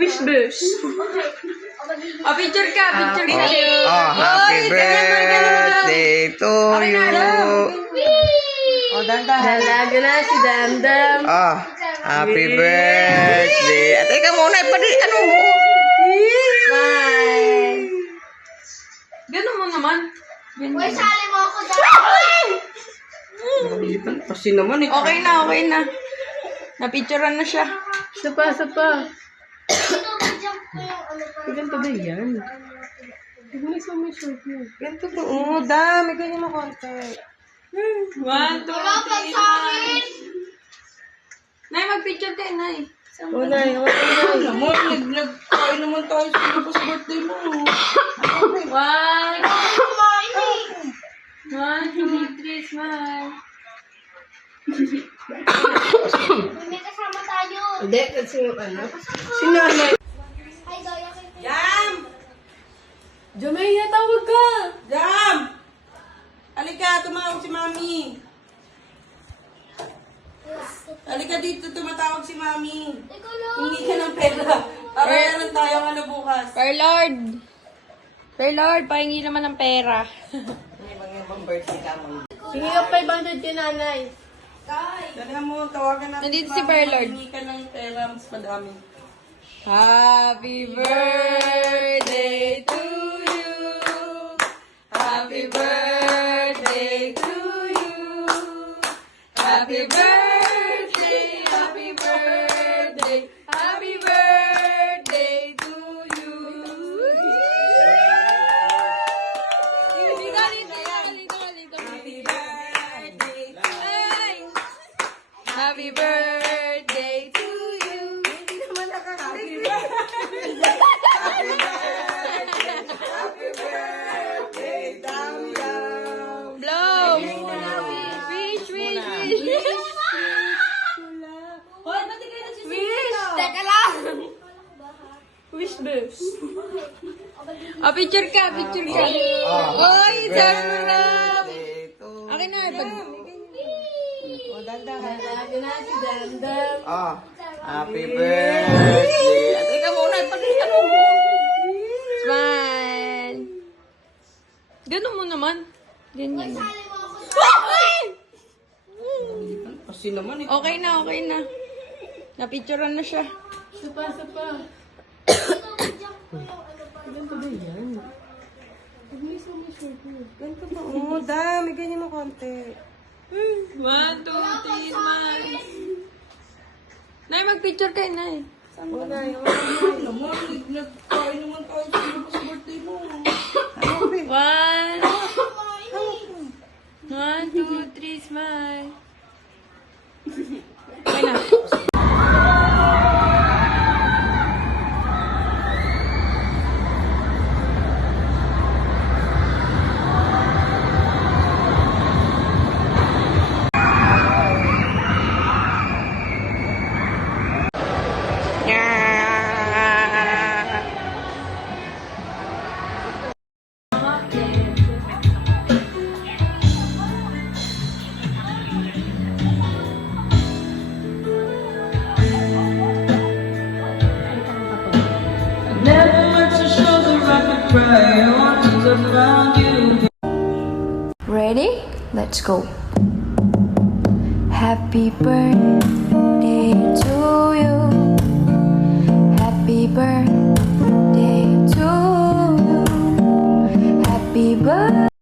Wish bush. Oh, picture ka. Picture ka. Happy birthday to you. Dalaga na si Damdam. Happy birthday. At ikaw muna, ano mo? Bye. Ganun mo naman. Uy, sali mo ako dyan. Kasi naman eh. Okay na, okay na. Napicturean na siya. Sapa. Ito, dyan ko yung ano pa. Ganito ba yan? Hindi mo sa may short mo. Ganito to. Dami. Ganyan mo konti. 1, 2, 3, Dapat sa akin. Nay, mag-picture kayo, Nay. Oh, Nay. Nagkain naman tayo sa birthday mo. 1, Kumain eh. 1, 2, 3, smile. May kasama tayo. Hindi, kasi yung ano. Sinanay. Hi, Doya. Jam! Jamaiya, tawag ka! Jam! Halika, tumawag si Mami. Halika dito, tumatawag si Mami. Ikaw lang. Hindi ka ng pera. Para lang tayo ano bukas. Fair Lord, pahingi naman ng pera. Ibang birthday ka mo. Hingi ka 500 kay nanay. Dali mo, tawagan natin. Nandito si Fair Lord. Hingi ka ng pera, mas madami. Happy birthday to you. Happy birthday to you. Happy birthday, happy birthday, happy birthday to you. Happy birthday to you. Hindi naman nakakakilig. Happy birthday, Dam-Dam. Blow! Wish! Hoy, ba't di kayo nagsisisi? Wish! Teka lang! Wish boost. Oh, picture ka. Oy, sarap! Akin na, pag... Dalaga na si Damdam. Happy birthday. At ikaw muna, ano mo? Smile! Ganun mo naman. Ganyan. Sali mo ako dyan. Kasi naman eh. Okay na. Napicturean na siya. Sapa. Ito, dyan ko yung ano pa. Ganito ba yan? Ganito to. Dami. Ganyan mo konti. 1, 2, 3, smile. Nay, mag-picture kayo, Nay. Naman, nagkain naman tayo sa birthday mo. 1, 2, 3, smile. Okay na. Ready? Let's go. Happy birthday to you. Happy birthday